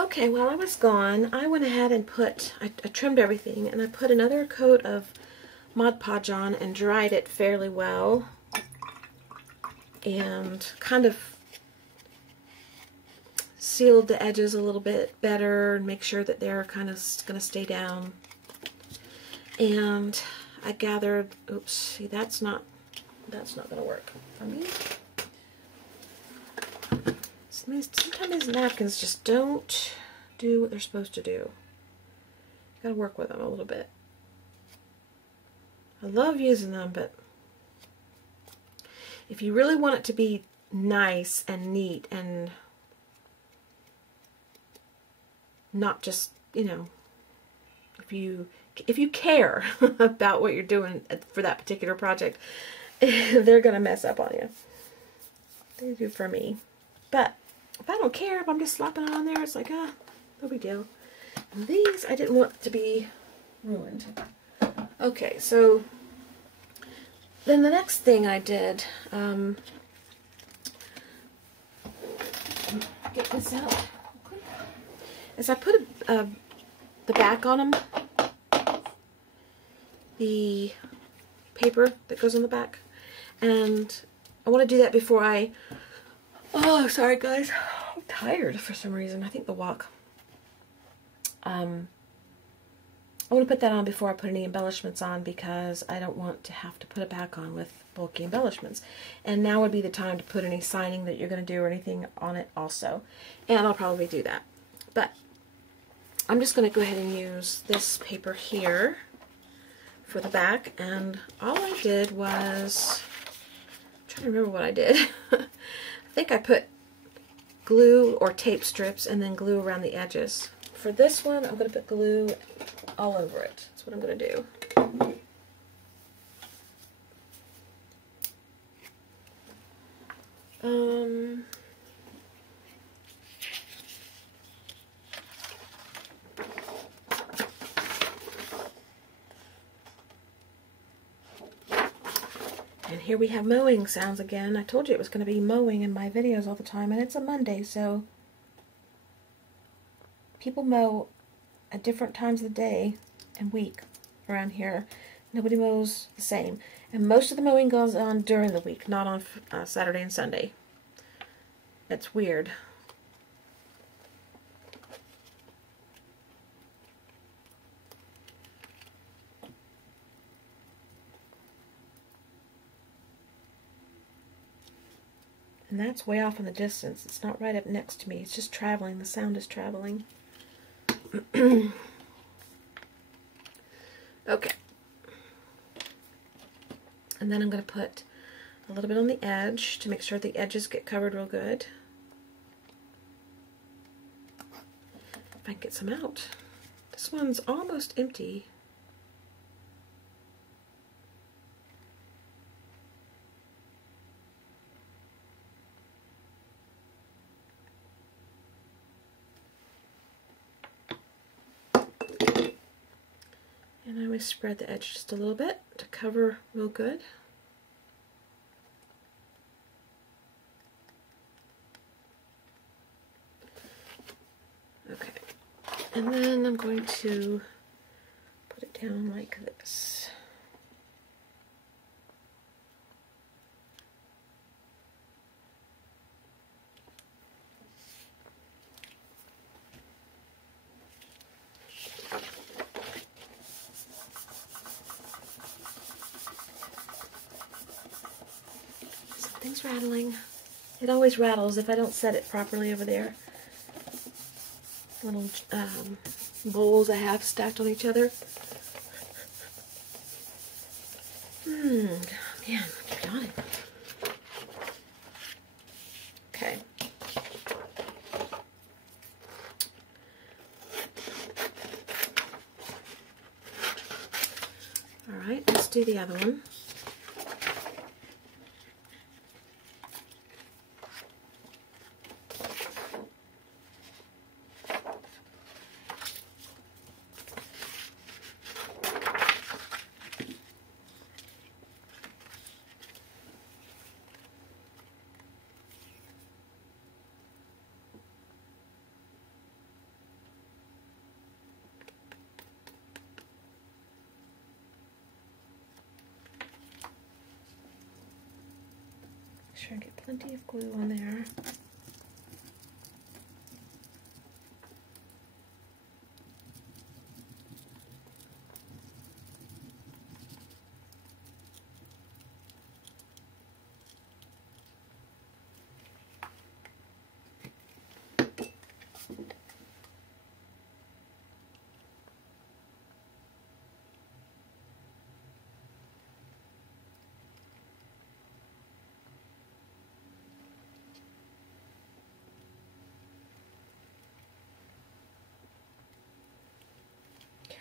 Okay, while I was gone, I went ahead and I trimmed everything, and I put another coat of Mod Podge on and dried it fairly well, and kind of sealed the edges a little bit better and make sure that they're kind of going to stay down. And I gathered, oops, see, that's not going to work for me. Sometimes these napkins just don't do what they're supposed to do. You gotta work with them a little bit. I love using them, but if you really want it to be nice and neat and not just, you know, if you care about what you're doing for that particular project, they're gonna mess up on you. They do for me. But if I don't care, if I'm just slapping it on there, it's like, no big deal. And these, I didn't want to be ruined. Okay, so then the next thing I did, get this out, is I put the back on them, the paper that goes on the back, and I want to do that before oh, sorry guys, I'm tired for some reason. I think the walk. I want to put that on before I put any embellishments on, because I don't want to have to put it back on with bulky embellishments. And now would be the time to put any signing that you're going to do or anything on it also. And I'll probably do that. But I'm just going to go ahead and use this paper here for the back. And all I did was, I'm trying to remember what I did. I think I put glue or tape strips and then glue around the edges. For this one, I'm going to put glue all over it. That's what I'm going to do. And here we have mowing sounds again. I told you it was going to be mowing in my videos all the time, and it's a Monday, so people mow at different times of the day and week around here. Nobody mows the same. And most of the mowing goes on during the week, not on Saturday and Sunday. That's weird. And that's way off in the distance. It's not right up next to me. It's just traveling. The sound is traveling. Okay. And then I'm going to put a little bit on the edge to make sure the edges get covered real good. If I can get some out. This one's almost empty. And I always spread the edge just a little bit to cover real good. Okay, and then I'm going to put it down like this. Something's rattling. It always rattles if I don't set it properly over there. Little bowls I have stacked on each other. Man, I keep yawning. Okay. Alright, let's do the other one. sure I get plenty of glue on there.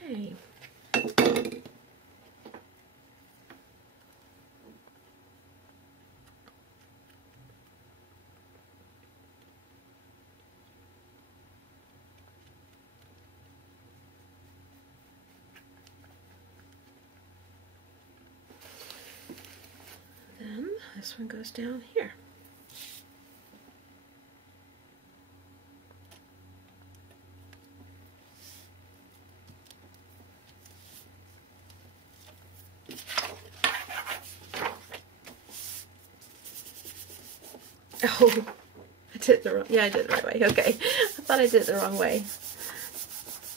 Okay. Then this one goes down here. Oh, I did it the wrong, yeah, I did it the right way. Okay, I thought I did it the wrong way.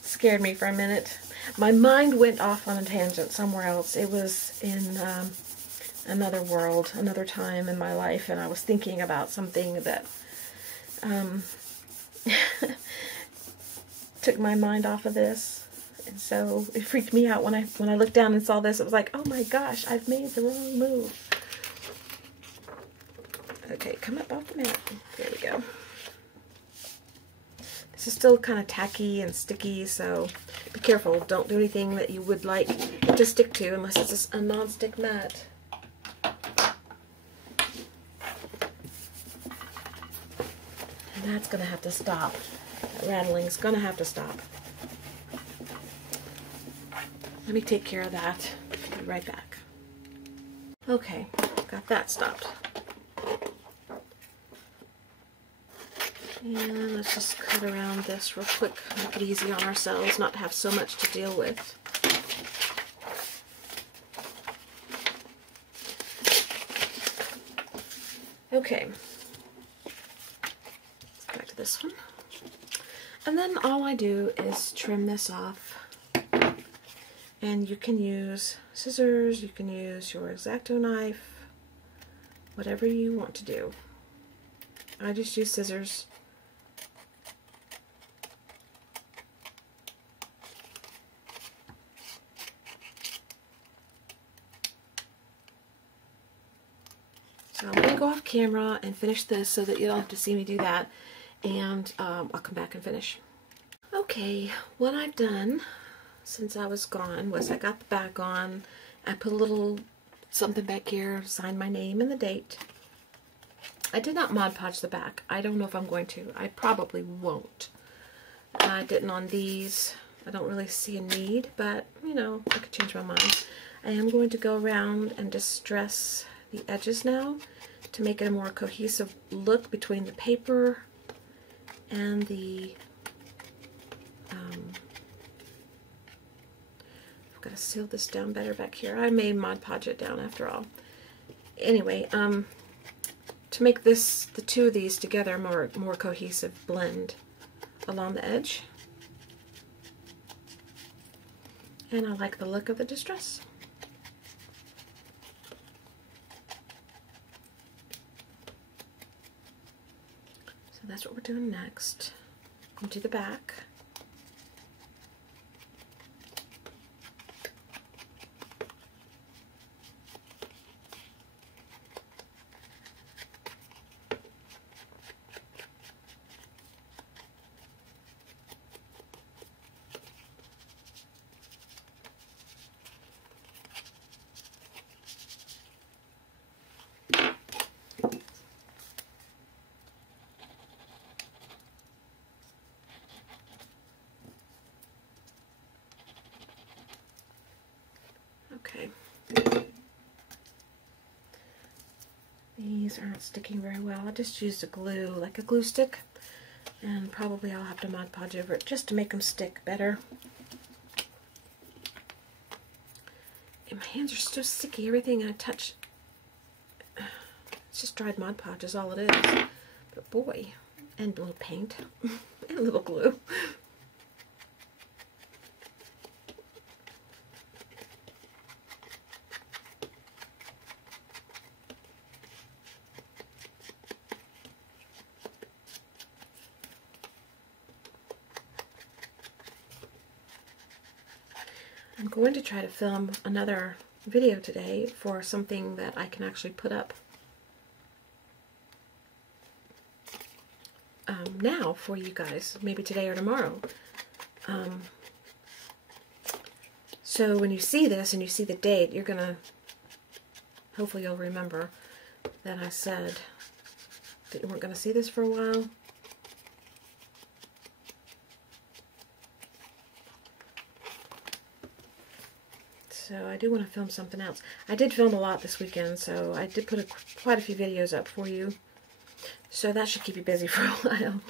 Scared me for a minute. My mind went off on a tangent somewhere else. It was in another world, another time in my life, and I was thinking about something that took my mind off of this, and so it freaked me out when I looked down and saw this. It was like, oh my gosh, I've made the wrong move. Okay, come up off the mat. There we go. This is still kind of tacky and sticky, so be careful. Don't do anything that you would like to stick to unless it's a non-stick mat. And that's going to have to stop. That rattling's going to have to stop. Let me take care of that. I'll be right back. Okay, got that stopped. And let's just cut around this real quick, make it easy on ourselves, not have so much to deal with. Okay, let's go back to this one. And then all I do is trim this off. And you can use scissors, you can use your X-Acto knife, whatever you want to do. I just use scissors. So I'm going to go off camera and finish this so that you don't have to see me do that, and I'll come back and finish. Okay, what I've done since I was gone was I got the back on, I put a little something back here, signed my name and the date. I did not Mod Podge the back. I don't know if I'm going to. I probably won't. I didn't on these. I don't really see a need, but you know, I could change my mind. I am going to go around and distress the edges now to make it a more cohesive look between the paper and the I've got to seal this down better back here. I may Mod Podge it down after all. Anyway, to make this, the two of these together, more cohesive blend along the edge. And I like the look of the distress. So that's what we're doing next. Into the back. Okay. These aren't sticking very well. I just used a glue, like a glue stick, and probably I'll have to Mod Podge over it just to make them stick better. And my hands are so sticky. Everything I touch It's just dried Mod Podge is all it is. But boy, and a little paint and a little glue. I'm going to try to film another video today for something that I can actually put up now for you guys, maybe today or tomorrow. So when you see this and you see the date, you're gonna, hopefully you'll remember that I said that you weren't gonna see this for a while. So I do want to film something else. I did film a lot this weekend, so I did put quite a few videos up for you. So that should keep you busy for a while.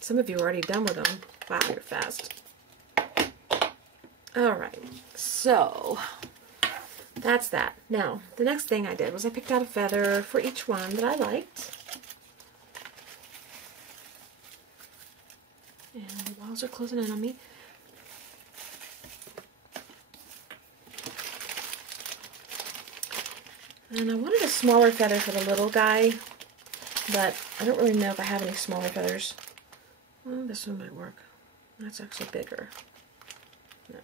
Some of you are already done with them. Wow, you're fast. Alright, so that's that. Now, the next thing I did was I picked out a feather for each one that I liked. And the walls are closing in on me. And I wanted a smaller feather for the little guy, but I don't really know if I have any smaller feathers. Well, this one might work. That's actually bigger. No.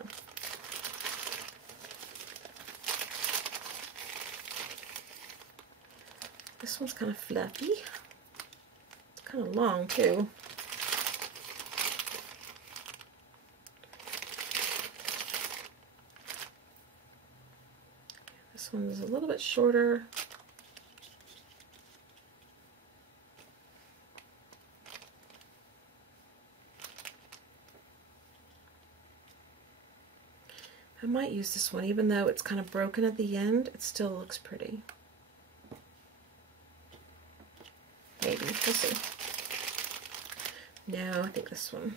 This one's kind of fluffy. It's kind of long, too. This one's a little bit shorter. I might use this one, even though it's kind of broken at the end, it still looks pretty. Maybe, we'll see. No, I think this one.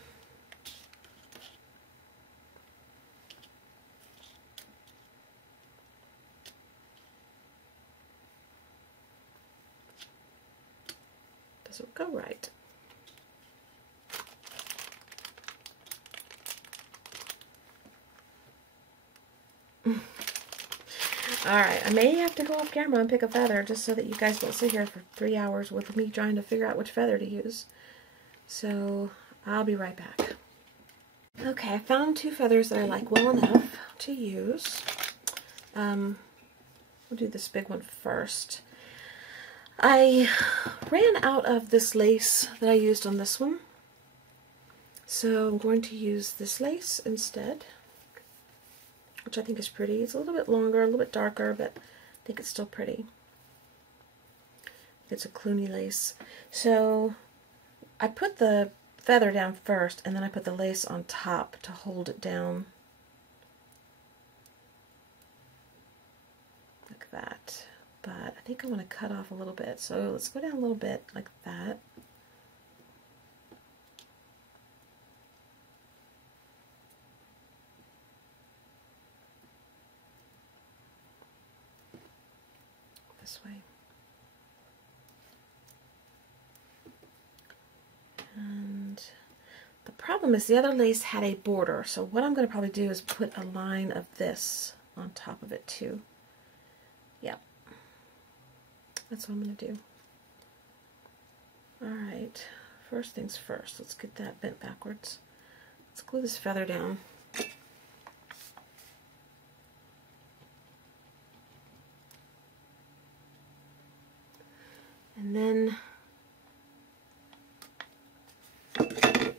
Doesn't go right. Alright, I may have to go off camera and pick a feather just so that you guys won't sit here for 3 hours with me trying to figure out which feather to use. So, I'll be right back. Okay, I found 2 feathers that I like well enough to use. We'll do this big one first. I ran out of this lace that I used on this one. So I'm going to use this lace instead, which I think is pretty. It's a little bit longer, a little bit darker, but I think it's still pretty. It's a Clooney lace. So I put the feather down first, and then I put the lace on top to hold it down. Like that. But I think I want to cut off a little bit. So let's go down a little bit like that. This way. And the problem is the other lace had a border, so what I'm going to probably do is put a line of this on top of it too. Yep. That's what I'm going to do. Alright, first things first, let's get that bent backwards. Let's glue this feather down. And then figure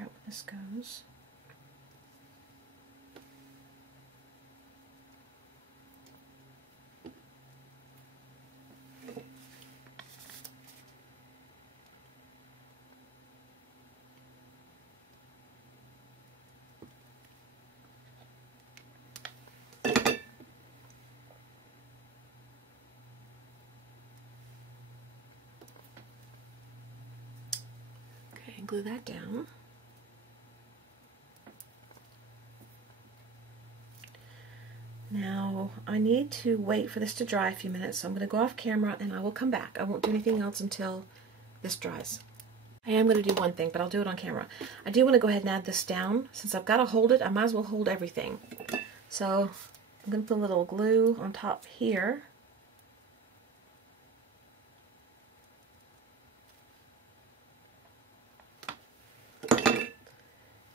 out where this goes. Glue that down. Now Now, I need to wait for this to dry a few minutes, so I'm going to go off camera and I will come back. I won't do anything else until this dries. I am going to do one thing, but I'll do it on camera. I do want to go ahead and add this down. Since I've got to hold it, I might as well hold everything. So, I'm going to put a little glue on top here.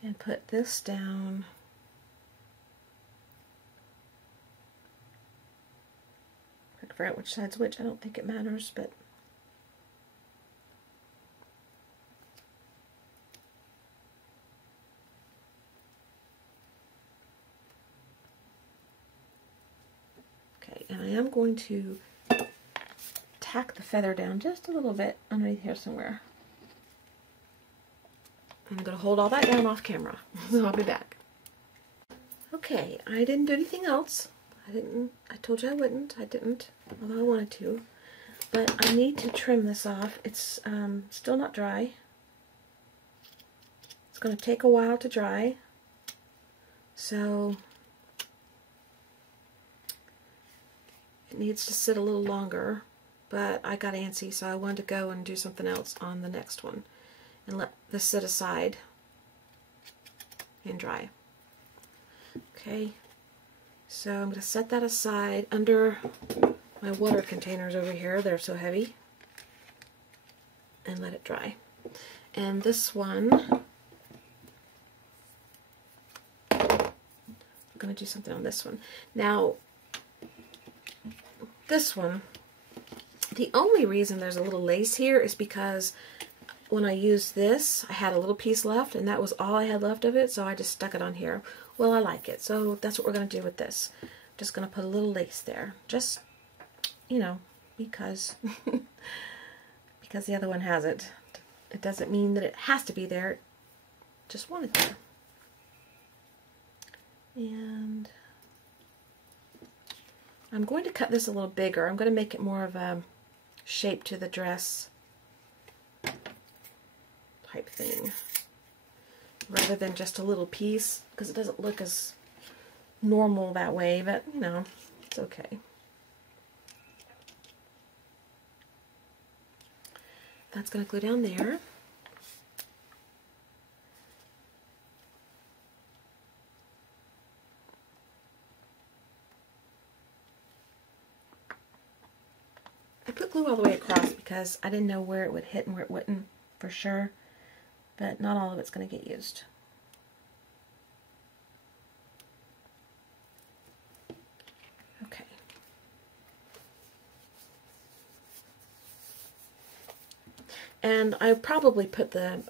And put this down. I figure out which side's which. I don't think it matters, but okay, and I am going to tack the feather down just a little bit underneath here somewhere. I'm going to hold all that down off camera, so I'll be back. Okay, I didn't do anything else. I told you I wouldn't. I didn't, although I wanted to. But I need to trim this off. It's still not dry. It's going to take a while to dry. So it needs to sit a little longer. But I got antsy, so I wanted to go and do something else on the next one. And let this sit aside and dry. Okay. So I'm going to set that aside under my water containers over here. They're so heavy. And let it dry. And this one, I'm going to do something on this one. Now, this one, the only reason there's a little lace here is because when I used this, I had a little piece left, and that was all I had left of it, so I just stuck it on here. Well, I like it, so that's what we're going to do with this. Just going to put a little lace there. Just, you know, because because the other one has it. It doesn't mean that it has to be there. Just want it there. And I'm going to cut this a little bigger. I'm going to make it more of a shape to the dress type thing, rather than just a little piece, because it doesn't look as normal that way, but you know, it's okay. That's going to glue down there. I put glue all the way across because I didn't know where it would hit and where it wouldn't for sure, but not all of it's going to get used. Okay. And I probably put the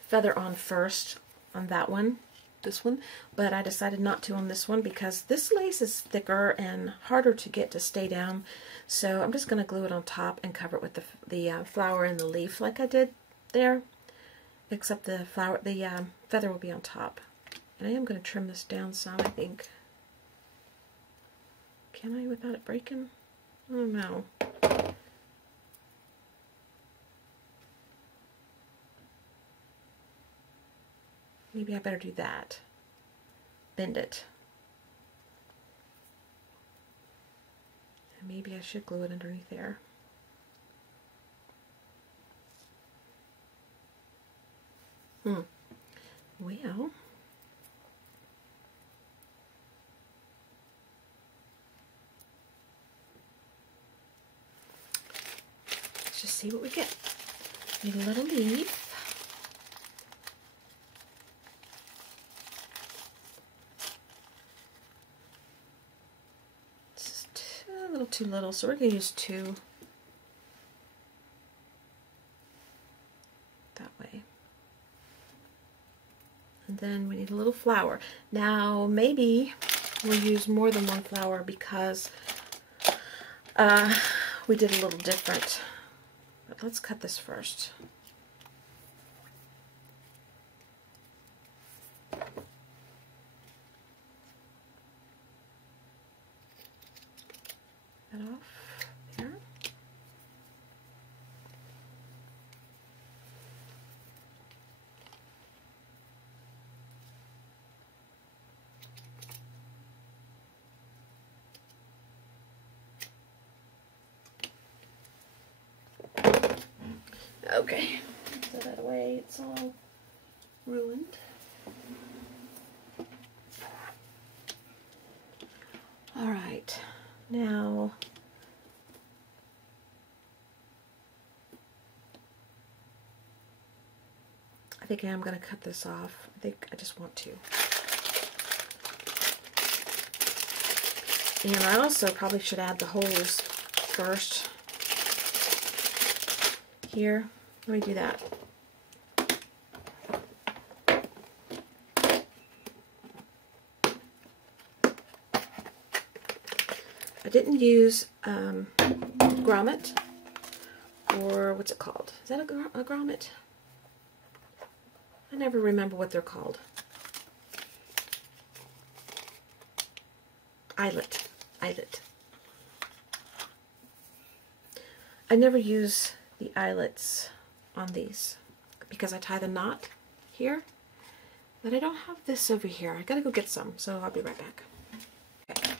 feather on first on that one, this one, but I decided not to on this one because this lace is thicker and harder to get to stay down. So I'm just going to glue it on top and cover it with the flower and the leaf like I did there, except the feather will be on top. And I am going to trim this down some, I think. Can I without it breaking? I don't know. Maybe I better do that. Bend it. And maybe I should glue it underneath there. Well, let's just see what we get. Need a little leaf. A little too little, so we're going to use 2 that way. And then we need a little flower. Now maybe we'll use more than 1 flower because we did a little different. But let's cut this first. That off there. Okay, throw that away. It's all ruined. All right, now I think I'm going to cut this off. I think I just want to. And I also probably should add the holes first. Here, let me do that. I didn't use grommet, or what's it called? Is that a grommet? I never remember what they're called. Eyelet. Eyelet. I never use the eyelets on these because I tie the knot here, but I don't have this over here. I gotta go get some, so I'll be right back. Okay.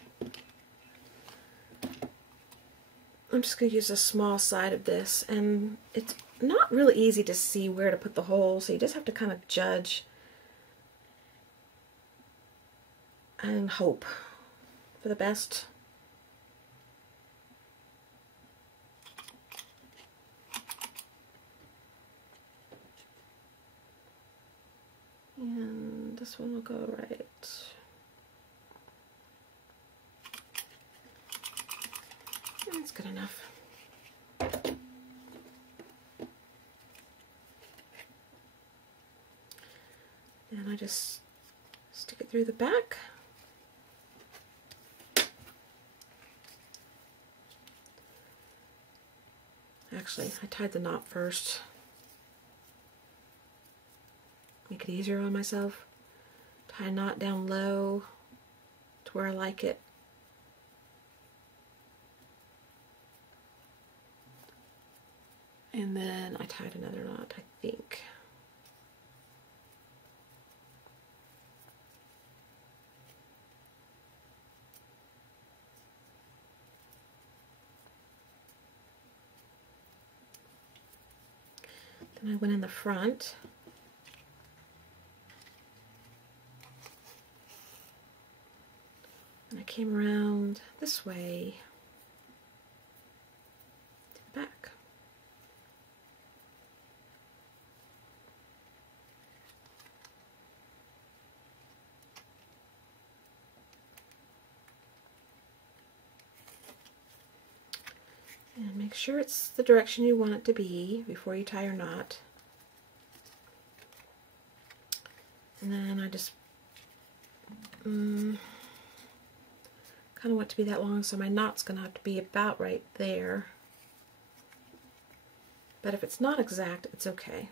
I'm just gonna use a small side of this, and it's not really easy to see where to put the hole, so you just have to kind of judge and hope for the best. And this one will go right. That's good enough. And I just stick it through the back. Actually, I tied the knot first. Make it easier on myself. Tie a knot down low to where I like it. And then I tied another knot, I think. Then I went in the front. And I came around this way to the back. And make sure it's the direction you want it to be before you tie your knot. And then I just kind of want it to be that long, so my knot's going to have to be about right there. But if it's not exact, it's okay.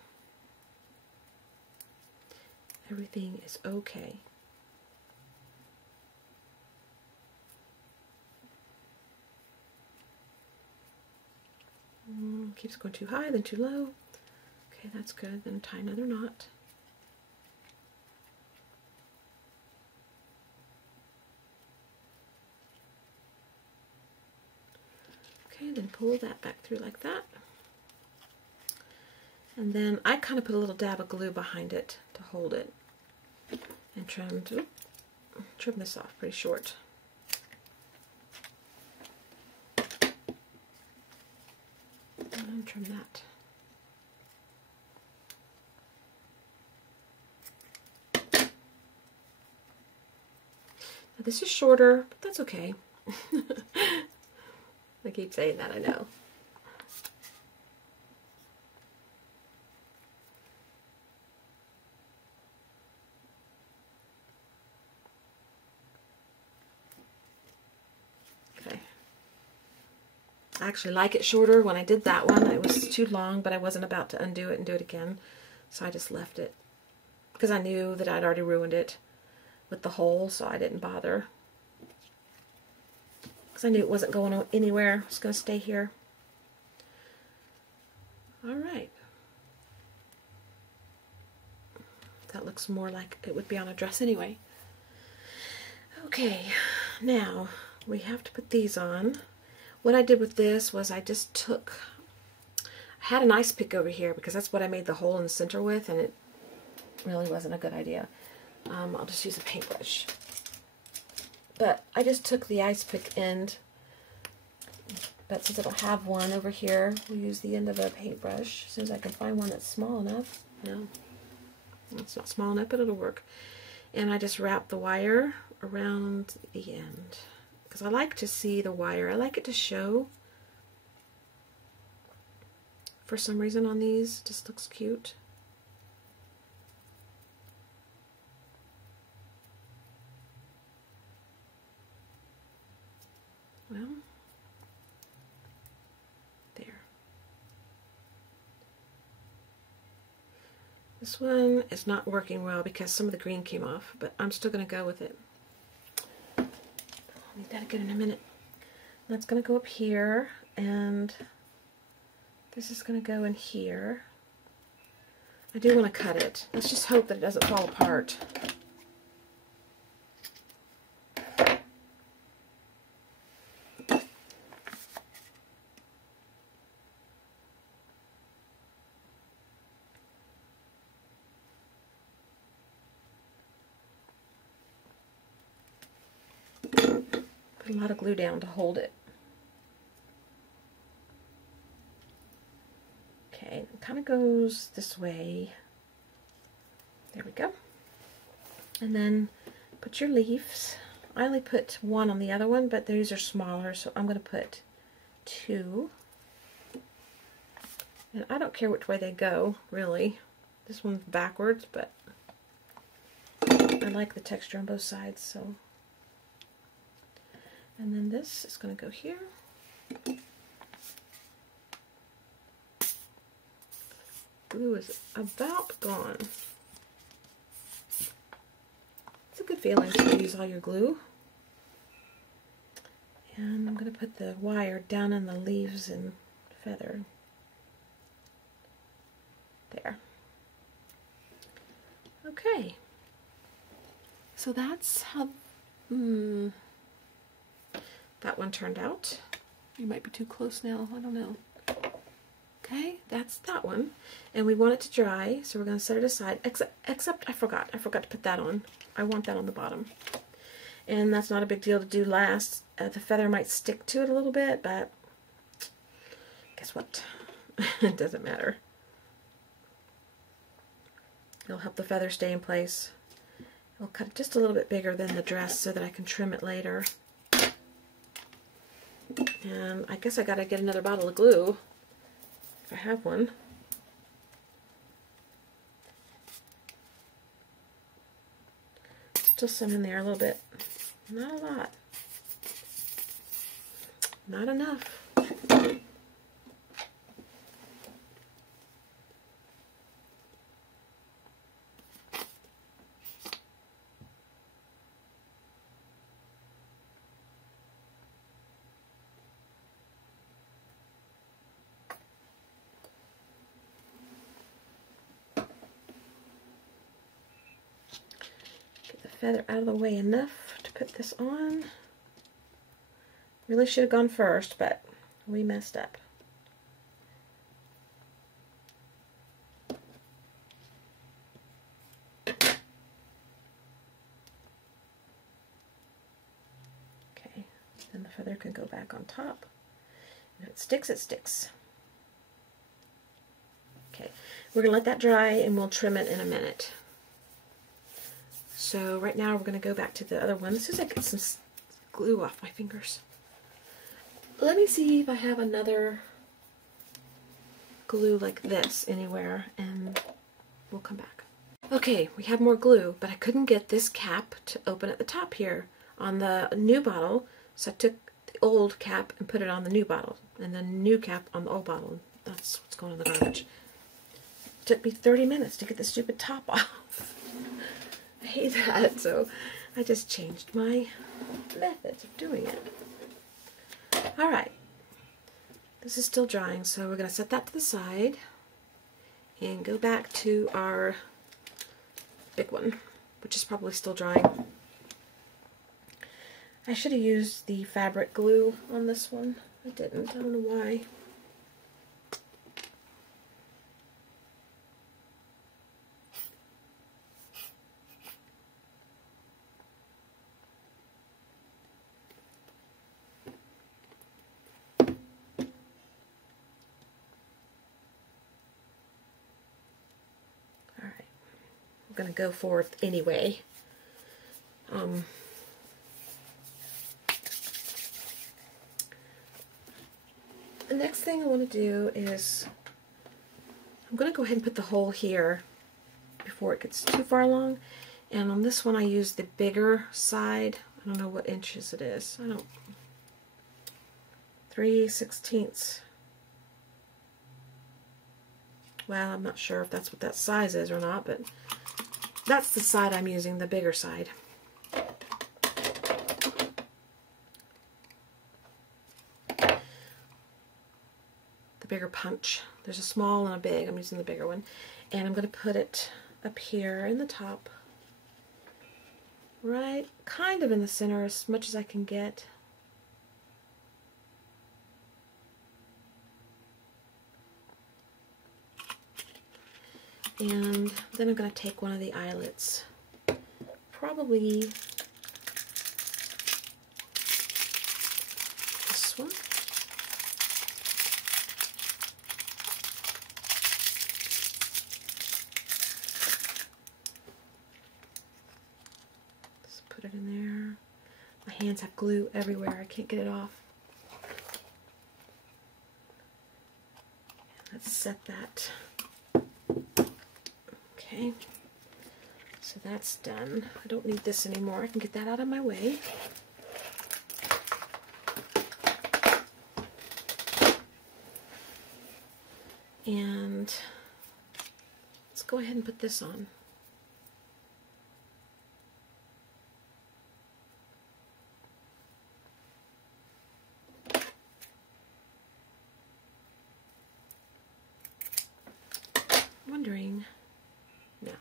Everything is okay. Keeps going too high, then too low. Okay, that's good. Then tie another knot. Okay, then pull that back through like that. And then I kind of put a little dab of glue behind it to hold it. And trim this off pretty short. And trim that. Now this is shorter, but that's okay. I keep saying that, I know. Okay. I actually like it shorter. When I did that one, it was too long, but I wasn't about to undo it and do it again. So I just left it because I knew that I'd already ruined it with the hole, so I didn't bother. Because I knew it wasn't going anywhere. It was going to stay here. Alright. That looks more like it would be on a dress anyway. Okay, now we have to put these on. What I did with this was I I had an ice pick over here because that's what I made the hole in the center with, and it really wasn't a good idea. I'll just use a paintbrush. But I just took the ice pick end, but since I don't have one over here, we'll use the end of a paintbrush as soon as I can find one that's small enough. No, it's not small enough, but it'll work. And I just wrap the wire around the end because I like to see the wire. I like it to show. For some reason on these, it just looks cute. Well, there. This one is not working well because some of the green came off, but I'm still going to go with it. I'll need that again in a minute. That's going to go up here, and this is going to go in here. I do want to cut it. Let's just hope that it doesn't fall apart. Put a lot of glue down to hold it. Okay, it kind of goes this way. There we go. And then put your leaves. I only put one on the other one, but these are smaller, so I'm going to put 2. And I don't care which way they go, really. This one's backwards, but I like the texture on both sides, so. And then this is going to go here. Glue is about gone. It's a good feeling to use all your glue. And I'm going to put the wire down in the leaves and feather. There. Okay. So that's how that one turned out. You might be too close now, I don't know. Okay, that's that one. And we want it to dry, so we're going to set it aside. Except I forgot to put that on. I want that on the bottom. And that's not a big deal to do last. The feather might stick to it a little bit, but guess what? It doesn't matter. It'll help the feather stay in place. I'll cut it just a little bit bigger than the dress so that I can trim it later. And I guess I gotta get another bottle of glue, if I have one. Still some in there a little bit. Not a lot. Not enough. Feather out of the way enough to put this on. Really should have gone first, but we messed up. Okay, then the feather can go back on top. If it sticks, it sticks. Okay, we're going to let that dry and we'll trim it in a minute. So right now we're going to go back to the other one. As soon as I get some glue off my fingers. Let me see if I have another glue like this anywhere, and we'll come back. Okay, we have more glue, but I couldn't get this cap to open at the top here on the new bottle, so I took the old cap and put it on the new bottle, and the new cap on the old bottle. That's what's going in the garbage. It took me 30 minutes to get the stupid top off. I hate that, so I just changed my methods of doing it. Alright, this is still drying, so we're going to set that to the side and go back to our big one, which is probably still drying. I should have used the fabric glue on this one. I didn't. I don't know why. I'm going to go for it anyway. The next thing I want to do is I'm going to go ahead and put the hole here before it gets too far along. And on this one I use the bigger side. I don't know what inches it is. 3/16. Well, I'm not sure if that's what that size is or not, but that's the side I'm using, the bigger side. The bigger punch. There's a small and a big. I'm using the bigger one. And I'm going to put it up here in the top. Right, kind of in the center as much as I can get. And then I'm going to take one of the eyelets, probably this one. Just put it in there. My hands have glue everywhere. I can't get it off. Let's set that. Okay, so that's done. I don't need this anymore. I can get that out of my way. And let's go ahead and put this on. I'm wondering, no.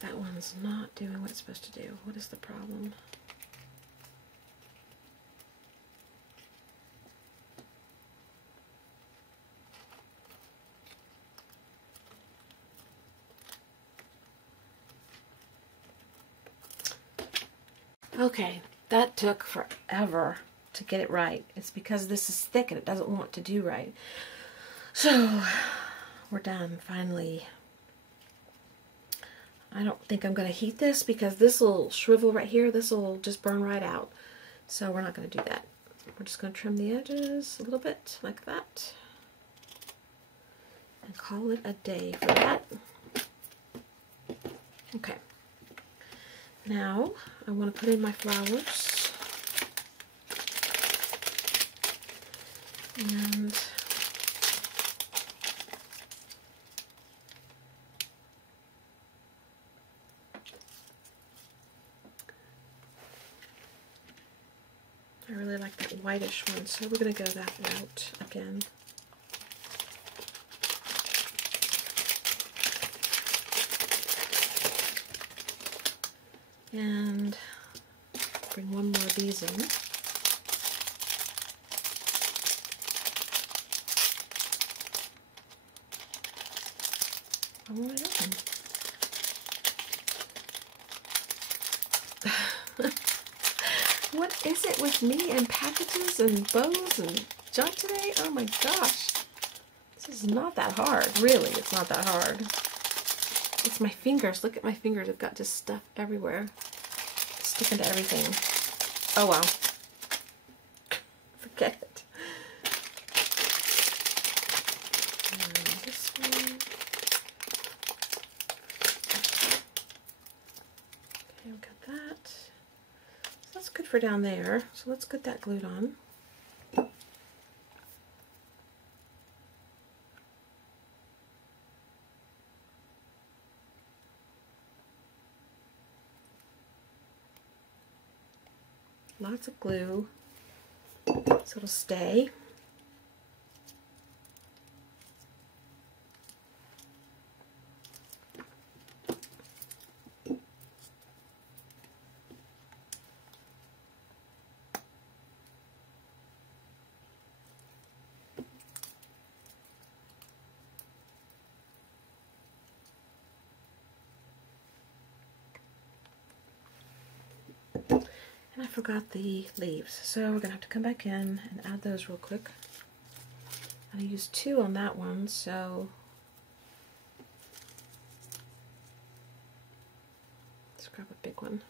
That one's not doing what it's supposed to do. What is the problem? Okay, that took forever to get it right. It's because this is thick and it doesn't want to do right. So, we're done, finally. I don't think I'm going to heat this because this will shrivel right here. This will just burn right out. So we're not going to do that. We're just going to trim the edges a little bit like that. And call it a day for that. Okay. Now, I want to put in my flowers. And I really like that whitish one, so we're going to go that route again. And bring one more of these in. I want it open. What is it with me and packages and bows and junk today? Oh my gosh. This is not that hard. Really, it's not that hard. It's my fingers. Look at my fingers. I've got just stuff everywhere. Sticking to everything. Oh wow. Forget it. And this one. Okay, we've got that. So that's good for down there. So let's get that glued on. Lots of glue, so it'll stay. And I forgot the leaves, so we're going to have to come back in and add those real quick. I used 2 on that one, so let's grab a big one.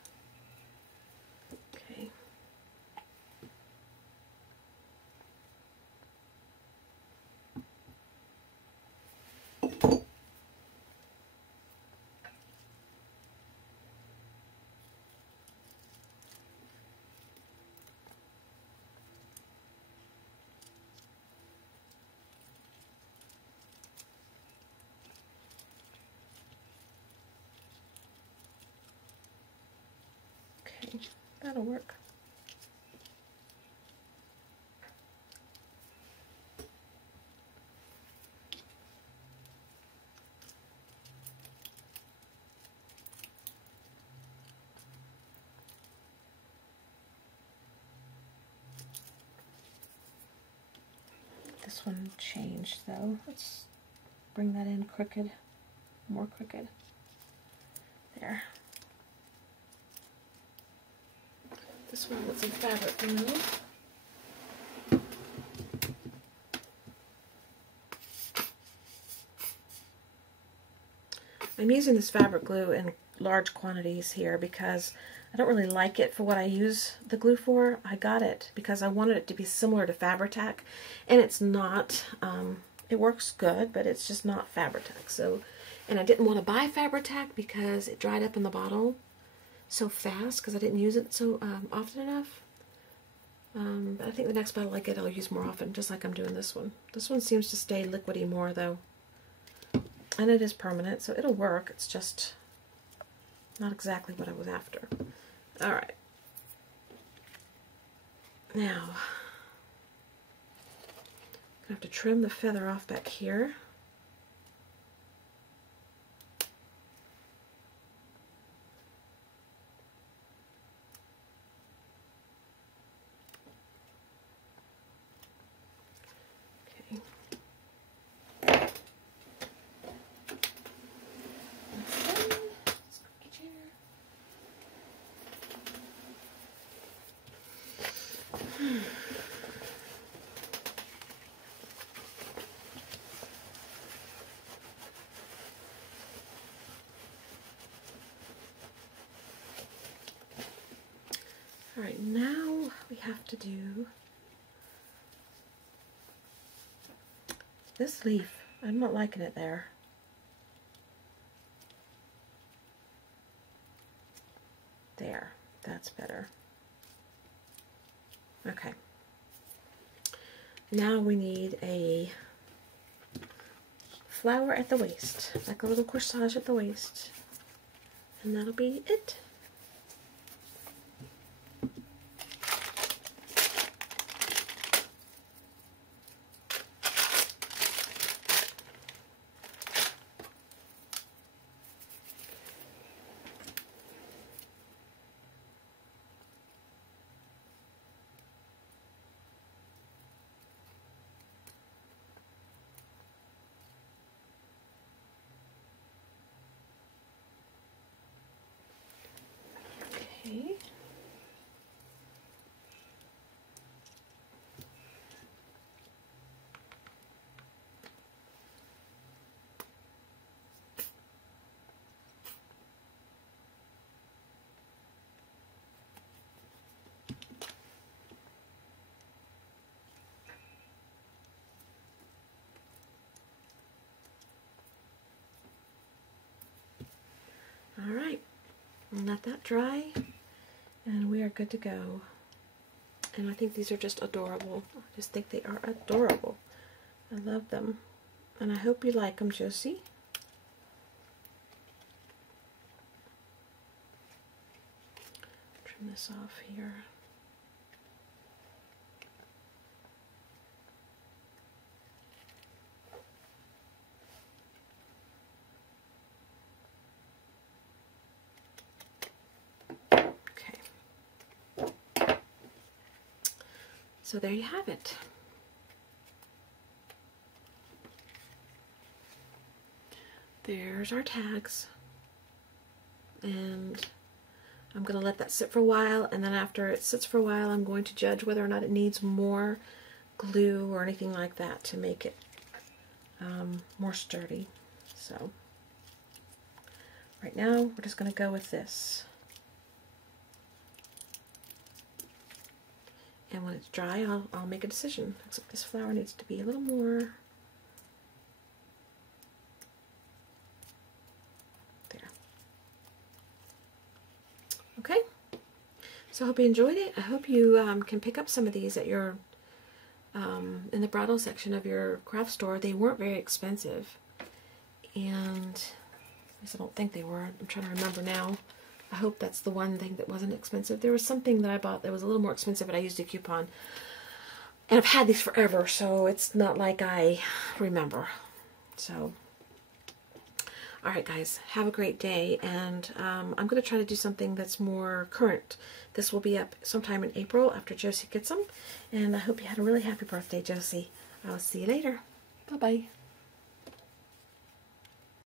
Okay. Okay, that'll work. This one changed though. Let's bring that in crooked, more crooked. There. This one with some fabric glue. I'm using this fabric glue in large quantities here because I don't really like it for what I use the glue for. I got it because I wanted it to be similar to Fabri-Tac, and it's not. It works good, but it's just not Fabri-Tac. So, and I didn't want to buy Fabri-Tac because it dried up in the bottle so fast because I didn't use it so often enough. But I think the next bottle I get I'll use more often, just like I'm doing this one. This one seems to stay liquidy more though. And it is permanent, so it'll work. It's just not exactly what I was after. Alright. Now, I have to trim the feather off back here. Alright, now we have to do this leaf. I'm not liking it there. There, that's better. Okay. Now we need a flower at the waist, like a little corsage at the waist. And that'll be it. Okay. Alright, let that dry, and we are good to go. And I think these are just adorable. I just think they are adorable. I love them. And I hope you like them, Josie. Trim this off here. So there you have it. There's our tags. And I'm going to let that sit for a while, and then after it sits for a while, I'm going to judge whether or not it needs more glue or anything like that to make it more sturdy. So right now, we're just going to go with this. And when it's dry, I'll make a decision. Except this flower needs to be a little more. There. Okay. So I hope you enjoyed it. I hope you can pick up some of these at your in the bridal section of your craft store. They weren't very expensive, and at least I don't think they were. I'm trying to remember now. I hope that's the one thing that wasn't expensive. There was something that I bought that was a little more expensive, but I used a coupon. And I've had these forever, so it's not like I remember. So, alright guys, have a great day, and I'm going to try to do something that's more current. This will be up sometime in April after Josie gets them, and I hope you had a really happy birthday, Josie. I'll see you later. Bye-bye.